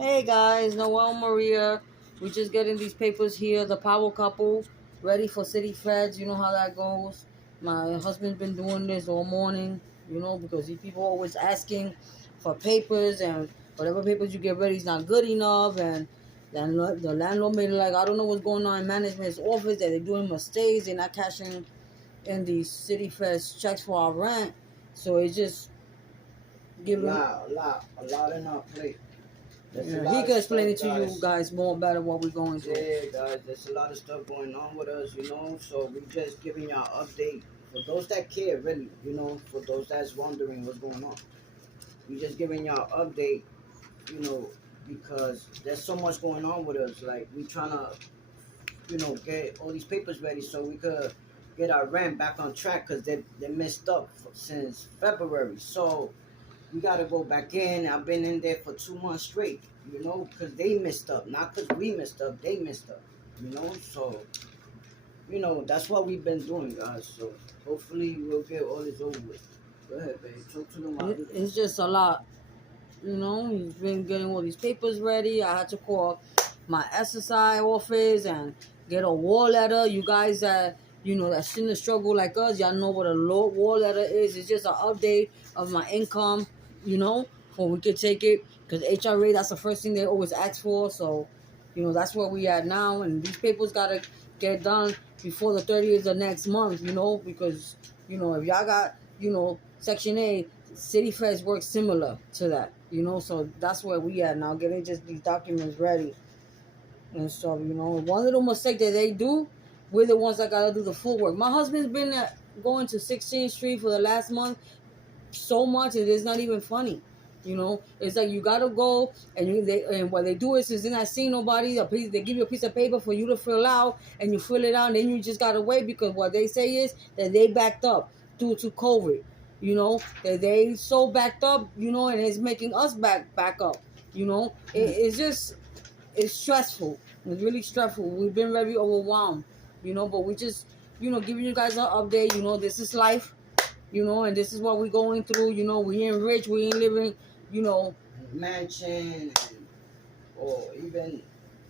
Hey guys, Noel Maria. We're just getting these papers here. The power couple ready for city feds. You know how that goes. My husband's been doing this all morning, because these people always asking for papers, and whatever papers you get ready is not good enough. And then the landlord made it like, I don't know what's going on in management's office, that they're doing mistakes, they're not cashing in the city feds checks for our rent. So it's just giving. A lot in our plate. Yeah, he can explain it to you guys more better what we're going through. Yeah, guys, there's a lot of stuff going on with us, so we just giving y'all update. For those that care, really, for those that's wondering what's going on. We just giving y'all update, because there's so much going on with us. Like, we trying to, get all these papers ready so we could get our rent back on track because they messed up since February. So we got to go back in. I've been in there for 2 months straight, because they messed up. Not because we messed up, they messed up, So, that's what we've been doing, guys. So hopefully we'll get all this over with. Go ahead, babe. Talk to them. It's just a lot. He's been getting all these papers ready. I had to call my SSI office and get a war letter. You guys that, that's in the struggle like us, y'all know what a war letter is. It's just an update of my income, for we could take it. Because HRA, that's the first thing they always ask for. So, that's where we at now. And these papers got to get done before the 30th of next month, because, if y'all got, Section A, City Feds work similar to that, so that's where we at now, getting just these documents ready and stuff, One little mistake that they do, we're the ones that gotta do the full work. My husband's been going to 16th Street for the last month so much, it is not even funny. It's like you gotta go, and what they do is they're not seeing nobody. They give you a piece of paper for you to fill out, and you fill it out, and then you just gotta wait, because what they say is that they backed up due to COVID. That they so backed up, and it's making us back up. It's stressful. It's really stressful. We've been very overwhelmed. But we just giving you guys an update. This is life. And this is what we're going through. We ain't rich, we ain't living, mansion, or even,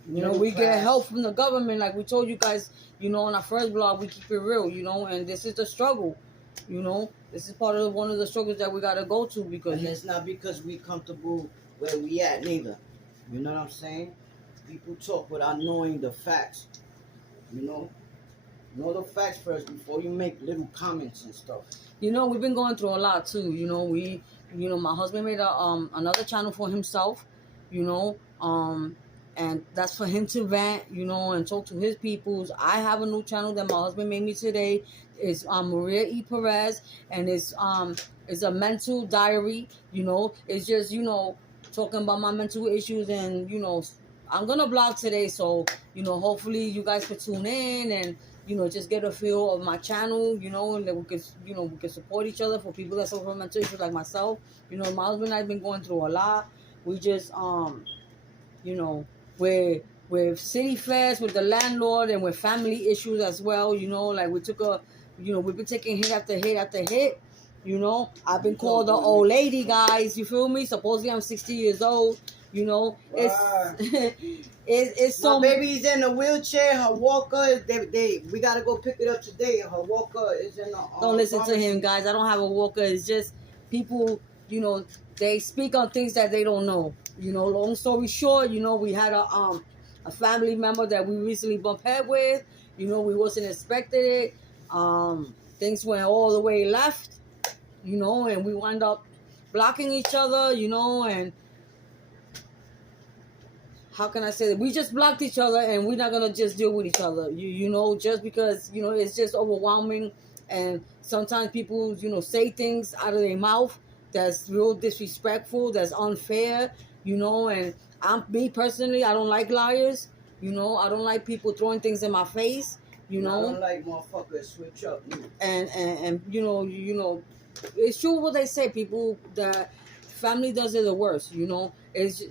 we get help from the government, like we told you guys, on our first blog, we keep it real, and this is the struggle, this is part of one of the struggles that we gotta go to, because and it's not because we comfortable where we at neither. You know what I'm saying? People talk without knowing the facts. Know the facts first before you make little comments and stuff. We've been going through a lot too. My husband made another channel for himself, and that's for him to vent, and talk to his peoples. I have a new channel that my husband made me today. It's Maria E. Perez, and it's a mental diary. It's just talking about my mental issues, and I'm gonna blog today, so hopefully you guys could tune in and just get a feel of my channel, and that we could support each other for people that suffer from mental issues like myself. My husband and I've been going through a lot. We just with city feds, with the landlord, and with family issues as well. Like we took we've been taking hit after hit after hit. I've been called the old lady, guys. You feel me? Supposedly I'm 60 years old. It's it's so. My baby's in a wheelchair. Her walker, we gotta go pick it up today. Her walker is in a. Don't listen to him, guys. I don't have a walker. It's just people. They speak on things that they don't know. Long story short, we had a family member that we recently bumped head with. We wasn't expecting it. Things went all the way left. And we wound up blocking each other. And how can I say that? We just blocked each other, and we're not gonna just deal with each other. Just because it's just overwhelming, and sometimes people say things out of their mouth that's real disrespectful, that's unfair. And me personally, I don't like liars. I don't like people throwing things in my face. I don't like motherfuckers switch up. And it's true what they say. People that family does it the worst. It's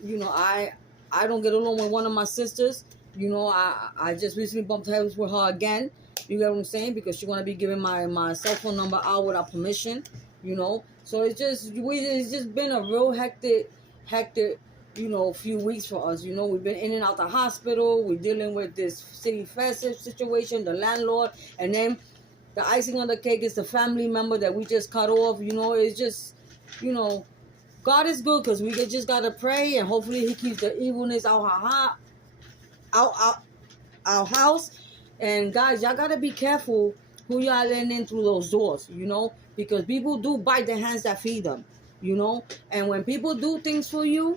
I don't get along with one of my sisters. I just recently bumped heads with her again. You get what I'm saying? Because she want to be giving my cell phone number out without permission. So it's just been a real hectic few weeks for us. We've been in and out the hospital. We're dealing with this city festive situation, the landlord, and then the icing on the cake is the family member that we just cut off. It's just, God is good, because we just gotta pray, and hopefully He keeps the evilness out our house. And guys, y'all gotta be careful who y'all letting in through those doors, because people do bite the hands that feed them, and when people do things for you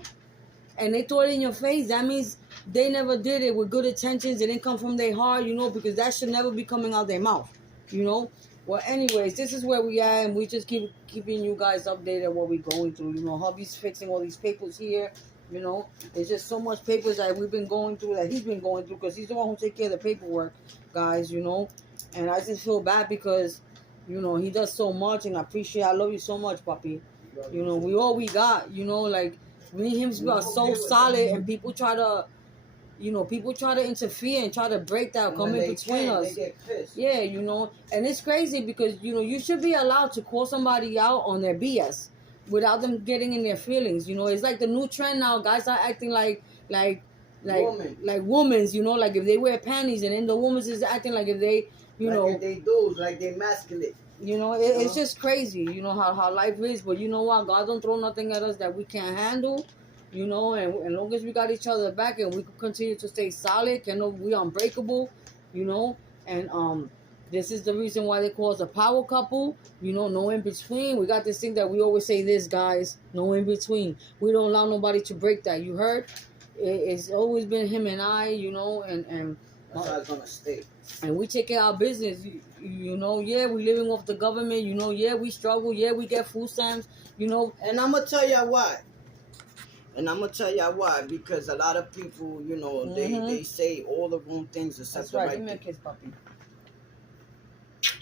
and they throw it in your face, that means they never did it with good intentions. It didn't come from their heart, because that should never be coming out their mouth, Well, anyways, this is where we are, and we just keeping you guys updated what we're going through. Hubby's fixing all these papers here. There's just so much papers that we've been going through, that he's been going through, because he's the one who take care of the paperwork, guys. And I just feel bad because, he does so much, and I love you so much, papi. We all we got. Like, me and him are so solid, and people try to interfere and try to break that, come in between us. Yeah, and it's crazy because, you should be allowed to call somebody out on their BS without them getting in their feelings. It's like the new trend now. Guys are acting like women, like if they wear panties, and then the woman is acting like if they, like if they do, like they masculine. It's just crazy, how life is. But you know what? God don't throw nothing at us that we can't handle. And as long as we got each other back and we can continue to stay solid, we unbreakable, and this is the reason why they call us a power couple, no in between. We got this thing that we always say this, guys, no in between. We don't allow nobody to break that. You heard? It's always been him and I, and that's how it's gonna stay. And we take care of our business, yeah, we living off the government, yeah, we struggle, yeah, we get food stamps, And I'm gonna tell y'all why. Because a lot of people, they say all the wrong things except the right thing. Give me a kiss, puppy.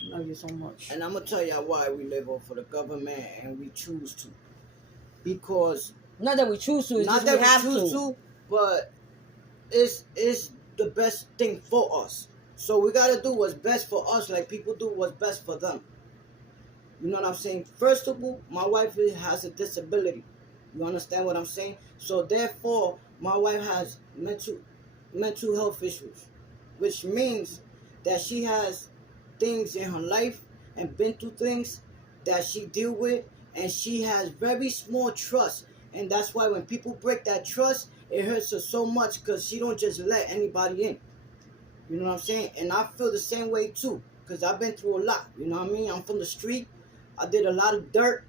Love you so much. And I'm gonna tell y'all why we live off of the government and we choose to. Because not that we choose to, it's not that we have to, but it's the best thing for us. So we gotta do what's best for us, like people do what's best for them. You know what I'm saying? First of all, my wife has a disability. You understand what I'm saying? So therefore, my wife has mental health issues, which means that she has things in her life and been through things that she deal with, and she has very small trust. And that's why when people break that trust, it hurts her so much, because she don't just let anybody in. You know what I'm saying? And I feel the same way too, because I've been through a lot. You know what I mean? I'm from the street. I did a lot of dirt.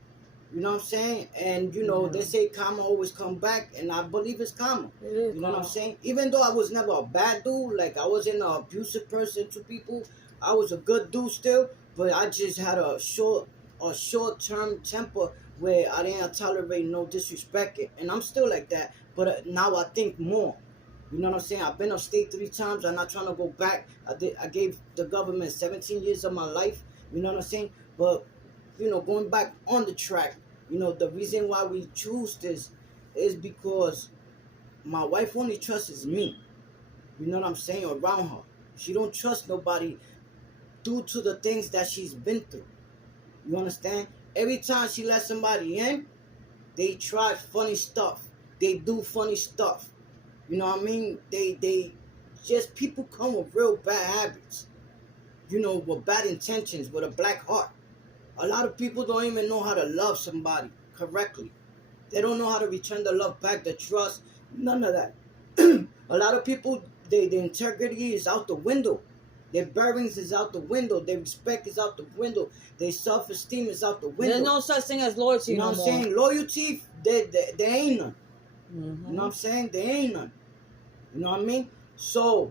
You know what I'm saying? And, they say karma always come back, and I believe it's karma. You know what I'm saying? Even though I was never a bad dude, like I wasn't an abusive person to people, I was a good dude still, but I just had a short-term temper where I didn't tolerate no disrespect. And I'm still like that, but now I think more. You know what I'm saying? I've been upstate 3 times. I'm not trying to go back. I gave the government 17 years of my life. You know what I'm saying? But, going back on the track, the reason why we choose this is because my wife only trusts me. You know what I'm saying? Around her. She don't trust nobody due to the things that she's been through. You understand? Every time she lets somebody in, they try funny stuff. They do funny stuff. You know what I mean? They just, people come with real bad habits. With bad intentions, with a black heart. A lot of people don't even know how to love somebody correctly. They don't know how to return the love back, the trust, none of that. A lot of people, their integrity is out the window. Their bearings is out the window. Their respect is out the window. Their self-esteem is out the window. There's no such thing as loyalty. You know what I'm saying? Loyalty, there ain't none. Mm-hmm. You know what I'm saying? There ain't none. You know what I mean? So,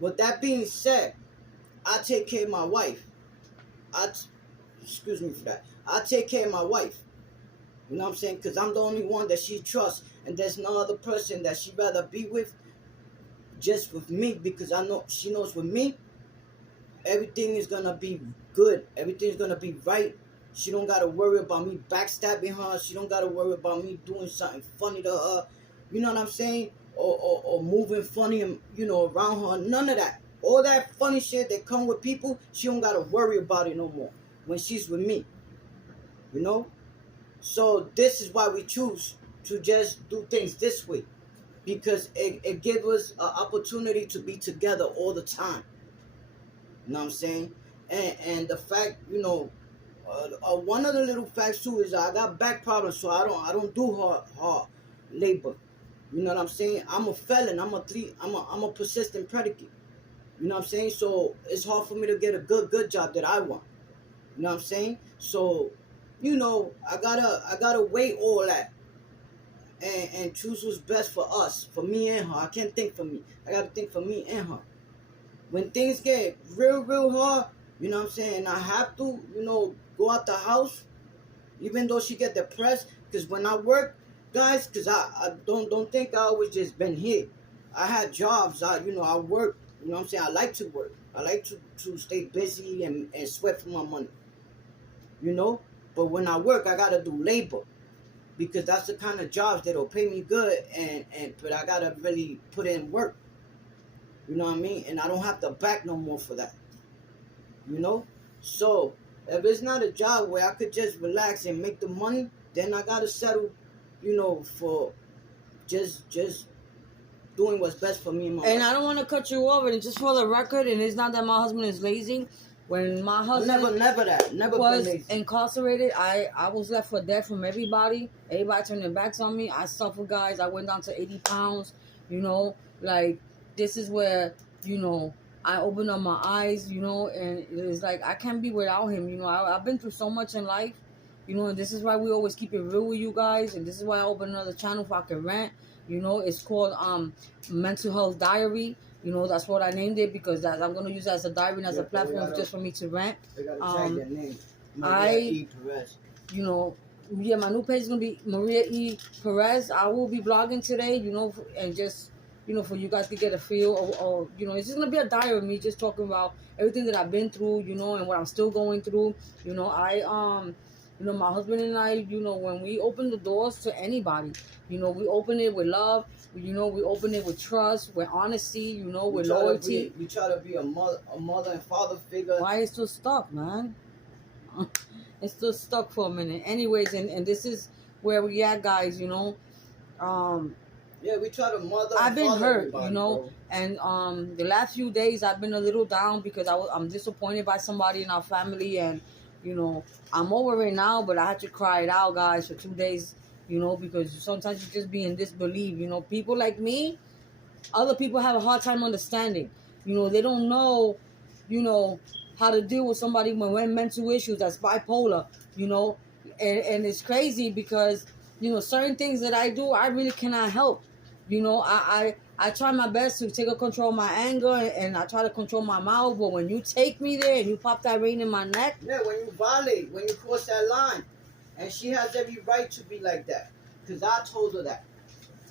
with that being said, I take care of my wife. Excuse me for that. I take care of my wife. You know what I'm saying? Because I'm the only one that she trusts. And there's no other person that she'd rather be with. Just with me. Because I know she knows with me, everything is going to be good. Everything's going to be right. She don't got to worry about me backstabbing her. She don't got to worry about me doing something funny to her. You know what I'm saying? Or moving funny, around her. None of that. All that funny shit that come with people, she don't got to worry about it no more when she's with me. So this is why we choose to just do things this way, because it gives us an opportunity to be together all the time. You know what I'm saying? And the fact, one of the little facts too is I got back problems, so I don't do hard labor. You know what I'm saying? I'm a felon. I'm a persistent predicate. You know what I'm saying? So it's hard for me to get a good job that I want. You know what I'm saying? So, I gotta weigh all that and choose what's best for us, for me and her. I can't think for me. I gotta think for me and her. When things get real hard, you know what I'm saying, I have to, go out the house, even though she get depressed. Because when I work, guys, because I don't think I always just been here. I had jobs. I work. You know what I'm saying? I like to work. I like to stay busy and sweat for my money. You know? But when I work, I got to do labor. Because that's the kind of jobs that'll pay me good. But I got to really put in work. You know what I mean? And I don't have to back no more for that. You know? So, if it's not a job where I could just relax and make the money, then I got to settle, for just doing what's best for me and my And wife. I don't want to cut you off, and just for the record, and it's not that my husband is lazy. When my husband Never was been lazy. incarcerated, I was left for dead from everybody. Everybody turned their backs on me. I suffered, guys. I went down to 80 pounds. Like, this is where, I opened up my eyes, and it's like I can't be without him. I've been through so much in life, and this is why we always keep it real with you guys, and this is why I opened another channel so I can rant. It's called Mental Health Diary. That's what I named it, because I'm going to use it as a diary and as a platform just for me to rant. They gotta change their name. Maria E. Perez. My new page is going to be Maria E. Perez. I will be blogging today, and just, for you guys to get a feel of it's just going to be a diary of me just talking about everything that I've been through, and what I'm still going through. My husband and I, when we open the doors to anybody, we open it with love. We open it with trust, with honesty, with loyalty. We try to be a mother and father figure. Why is still stuck, man? It's still stuck for a minute. Anyways, and this is where we at, guys. Yeah, we try to mother. I've been hurt, bro. and the last few days I've been a little down because I'm disappointed by somebody in our family, and I'm over it now, but I had to cry it out, guys, for 2 days. Because sometimes you just be in disbelief. People like me, other people have a hard time understanding. They don't know, how to deal with somebody with mental issues that's bipolar, and it's crazy because, certain things that I do, I really cannot help. I try my best to take control of my anger, and I try to control my mouth, but when you take me there and you pop that rein in my neck. Yeah, when you violate, when you cross that line. And she has every right to be like that. Because I told her that.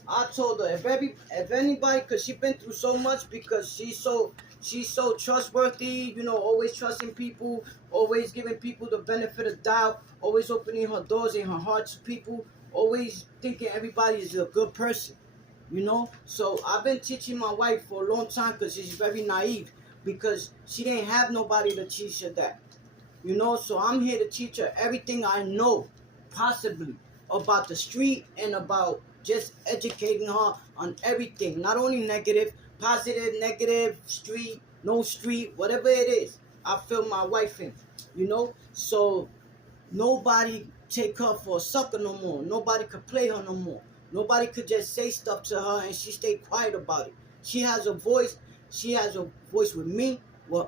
I told her if anybody, because she's been through so much, because she's so trustworthy, always trusting people, always giving people the benefit of doubt, always opening her doors and her heart to people, always thinking everybody is a good person. So I've been teaching my wife for a long time because she's very naive, because she didn't have nobody to teach her that. So I'm here to teach her everything I know, possibly, about the street and about just educating her on everything. Not only negative, positive, negative, street, no street, whatever it is. I fill my wife in, So nobody take her for a sucker no more. Nobody could play her no more. Nobody could just say stuff to her and she stay quiet about it. She has a voice. She has a voice with me.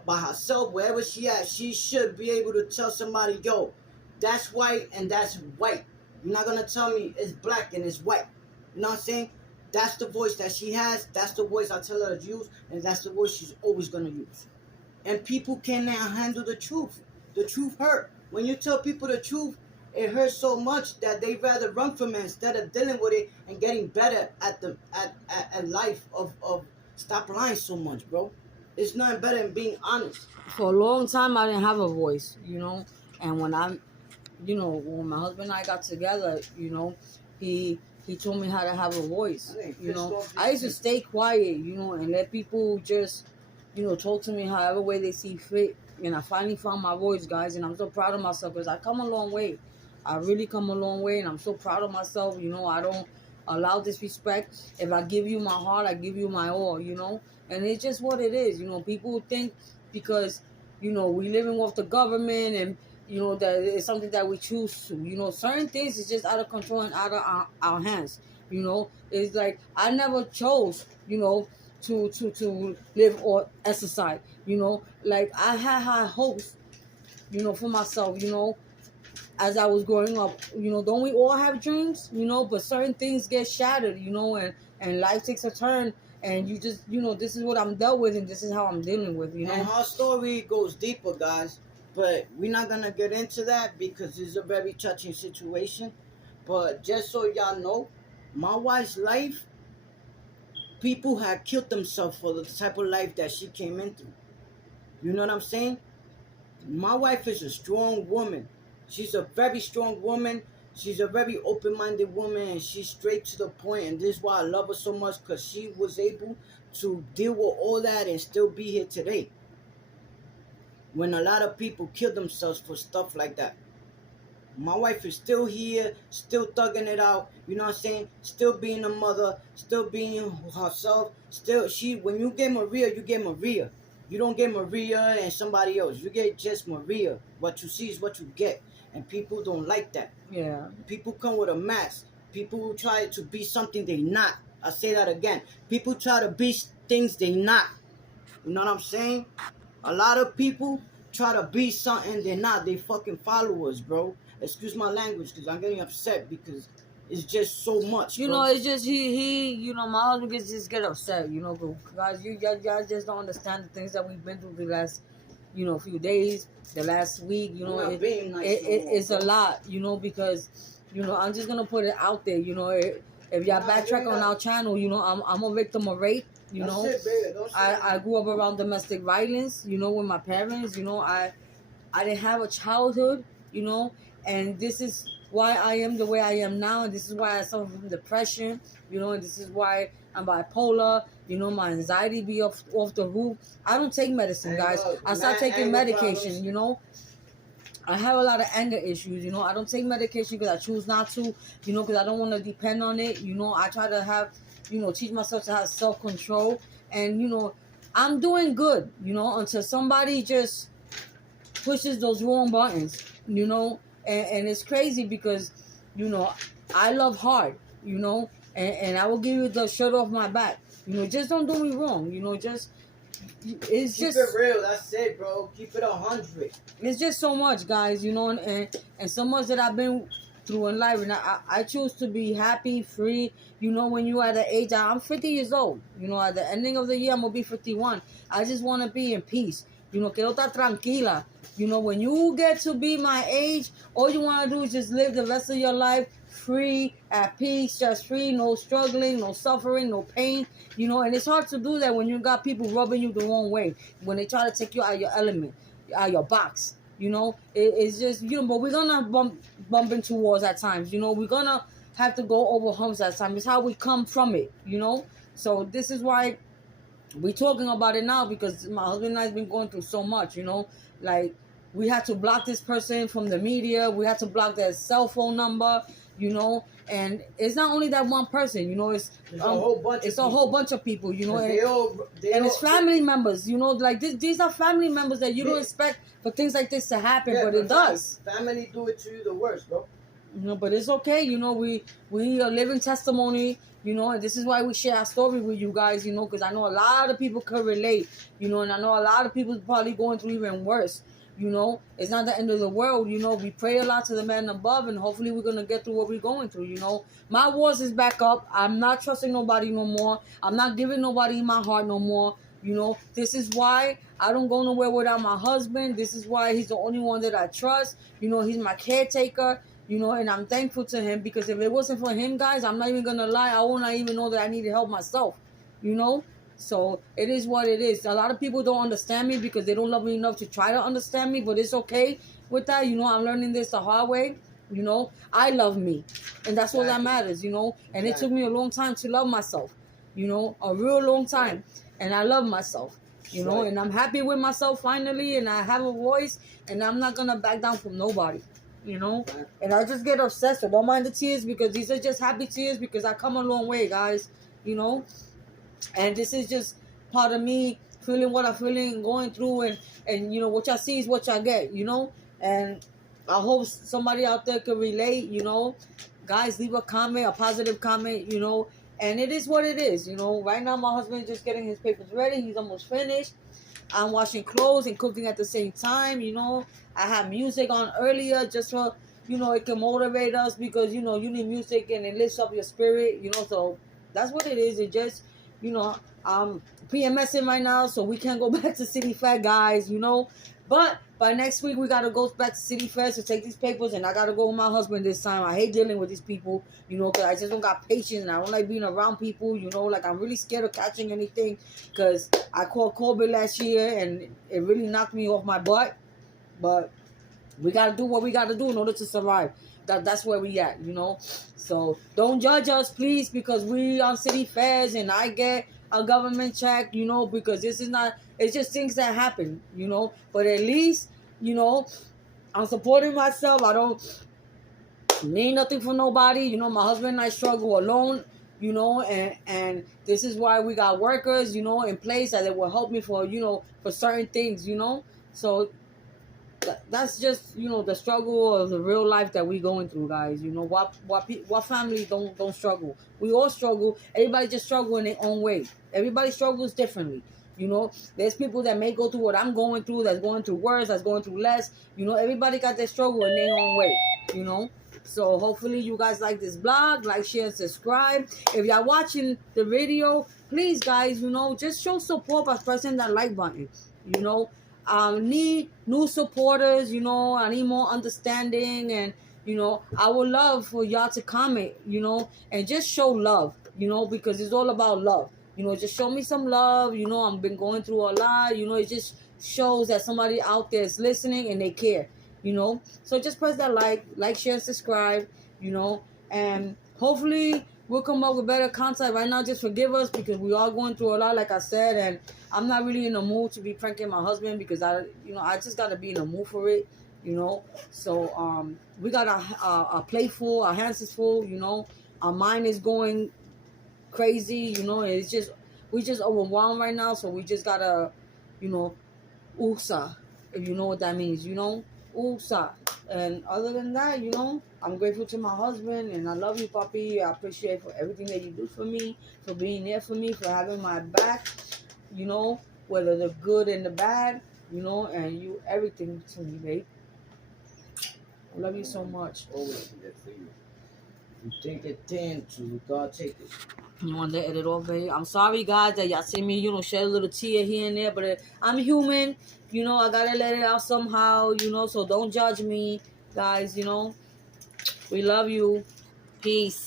By herself, wherever she at, she should be able to tell somebody, yo, that's white and that's white. You're not going to tell me it's black and it's white. You know what I'm saying? That's the voice that she has. That's the voice I tell her to use. And that's the voice she's always going to use. And people cannot handle the truth. The truth hurt. When you tell people the truth, it hurts so much that they rather run from it instead of dealing with it and getting better at life of stop lying so much, bro. It's nothing better than being honest. For a long time, I didn't have a voice, And when when my husband and I got together, he told me how to have a voice. I used to stay quiet, and let people just, talk to me however way they see fit. And I finally found my voice, guys, and I'm so proud of myself because I come a long way. I really come a long way, and I'm so proud of myself. You know, I don't allow disrespect. If I give you my heart, I give you my all. You know, and it's just what it is. You know, people think because you know we living off the government and you know that it's something that we choose to. You know, certain things is just out of control and out of our hands. You know, it's like I never chose. You know, to live or exercise. You know, like I had high hopes. You know, for myself. You know, as I was growing up. You know, don't we all have dreams? You know, but certain things get shattered. You know, and life takes a turn. And you just, you know, this is what I'm dealt with, and this is how I'm dealing with. You know, And her story goes deeper, guys. But we're not gonna get into that because it's a very touching situation. But just so y'all know, my wife's life, people had killed themselves for the type of life that she came into. You know what I'm saying? My wife is a strong woman. She's a very strong woman. She's a very open-minded woman, and she's straight to the point. And this is why I love her so much, because she was able to deal with all that and still be here today. When a lot of people kill themselves for stuff like that. My wife is still here, still thugging it out, you know what I'm saying? Still being a mother, still being herself, still when you get Maria, you get Maria. You don't get Maria and somebody else. You get just Maria. What you see is what you get. And people don't like that. yeah. People come with a mask. People try to be something they not. I say that again. People try to be things they not. You know what I'm saying? A lot of people try to be something they're not. They fucking followers, bro. Excuse my language because I'm getting upset because it's just so much. You bro. know, it's just he. You know, my husband gets just get upset. You know, guys, y'all just don't understand the things that we've been through the last, you know, few days, the last week. You know, it's a lot. You know, because, you know, I'm just gonna put it out there. You know, if y'all backtrack on our channel, you know, I'm a victim of rape. You know, I grew up around domestic violence. You know, with my parents. You know, I didn't have a childhood. You know, and this is why I am the way I am now, and this is why I suffer from depression, you know, and this is why I'm bipolar, you know, my anxiety be off the roof. I don't take medicine, guys. I stopped taking medication, you know. I have a lot of anger issues, you know. I don't take medication because I choose not to, you know, because I don't want to depend on it, you know. I try to have, you know, teach myself to have self-control, and, you know, I'm doing good, you know, until somebody just pushes those wrong buttons, you know. And it's crazy because, you know, I love hard, you know, and I will give you the shirt off my back. You know, just don't do me wrong. You know, just it's Keep just it real. That's it, bro. Keep it 100. It's just so much, guys. You know, and so much that I've been through in life, and I choose to be happy, free. You know, when you at the age, I'm 50 years old. You know, at the ending of the year, I'm gonna be 51. I just want to be in peace. You know, quiero estar tranquila. You know, when you get to be my age, all you want to do is just live the rest of your life free, at peace, just free, no struggling, no suffering, no pain. You know, and it's hard to do that when you got people rubbing you the wrong way, when they try to take you out of your element, out of your box. You know, it's just, you know, but we're going to bump into walls at times. You know, we're going to have to go over humps at times. It's how we come from it, you know. So this is why we're talking about it now, because my husband and I have been going through so much, you know. Like, we had to block this person from the media. We had to block their cell phone number, you know. And it's not only that one person, you know. It's a whole bunch. It's a whole bunch of people, you know. And it's family members, you know. Like these are family members that you don't expect for things like this to happen, but it does. Family do it to you the worst, bro. You know, but it's okay. You know, we are living testimony. You know, and this is why we share our story with you guys. You know, because I know a lot of people could relate. You know, and I know a lot of people probably going through even worse. You know, it's not the end of the world. You know, we pray a lot to the man above, and hopefully we're going to get through what we're going through. You know, my walls is back up. I'm not trusting nobody no more. I'm not giving nobody my heart no more. You know, this is why I don't go nowhere without my husband. This is why he's the only one that I trust. You know, he's my caretaker. You know, and I'm thankful to him, because if it wasn't for him, guys, I'm not even going to lie, I would not even know that I needed help myself. You know? So it is what it is. A lot of people don't understand me because they don't love me enough to try to understand me, but it's okay with that. You know, I'm learning this the hard way. You know, I love me, and that's all that matters, you know. And it took me a long time to love myself, you know, a real long time. And I love myself, you know, and I'm happy with myself finally, and I have a voice, and I'm not going to back down from nobody. you know. Right. And I just get obsessed. So don't mind the tears because these are just happy tears because I come a long way, guys, you know. And this is just part of me feeling what I'm feeling, going through, and you know what y'all see is what y'all get, you know. And I hope somebody out there can relate, you know. Guys, leave a comment, a positive comment, you know. And it is what it is, you know. Right now, my husband's just getting his papers ready. He's almost finished. I'm washing clothes and cooking at the same time, you know. I have music on earlier just for, you know, it can motivate us because, you know, you need music and it lifts up your spirit, you know. So that's what it is. It just, you know, I'm PMSing right now, so we can't go back to City Fed, guys, you know. But by next week, we got to go back to City Fed to take these papers, and I got to go with my husband this time. I hate dealing with these people, you know, because I just don't got patience, and I don't like being around people, you know. Like, I'm really scared of catching anything because I caught COVID last year, and it really knocked me off my butt. But we got to do what we got to do in order to survive. That's where we at, you know. So don't judge us, please, because we on City Feds and I get a government check, you know, because this is not, it's just things that happen, you know. But at least, you know, I'm supporting myself. I don't need nothing from nobody. You know, my husband and I struggle alone, you know, and this is why we got workers, you know, in place that will help me for, you know, for certain things, you know. So that's just, you know, the struggle of the real life that we going through, guys. You know, what family don't struggle? We all struggle. Everybody just struggle in their own way. Everybody struggles differently. You know, there's people that may go through what I'm going through, that's going through worse, that's going through less. You know, everybody got their struggle in their own way, you know. So hopefully you guys like this blog. Like, share, and subscribe. If y'all watching the video, please, guys, you know, just show support by pressing that like button, you know. Need new supporters, you know. I need more understanding, and you know, I would love for y'all to comment, you know, and just show love, you know, because it's all about love. You know, just show me some love. You know, I've been going through a lot. You know, it just shows that somebody out there is listening and they care, you know. So just press that like, share, and subscribe, you know. And hopefully we'll come up with better content. Right now, just forgive us because we are going through a lot, like I said. And I'm not really in the mood to be pranking my husband because I just got to be in the mood for it, you know. So we got a plate full, our hands is full, you know. Our mind is going crazy, you know. It's just, we just overwhelmed right now, so we just gotta, you know, USA, if you know what that means, you know, USA. And other than that, you know, I'm grateful to my husband, and I love you, Papi. I appreciate for everything that you do for me, for being there for me, for having my back, you know, whether the good and the bad, you know, and you everything to me, babe. I love you so much. Always there for you. You take it 10 to God take it. You want to edit off, babe? I'm sorry, guys, that y'all see me, you know, shed a little tear here and there, but I'm human, you know. I gotta let it out somehow, you know. So don't judge me, guys. You know, we love you. Peace.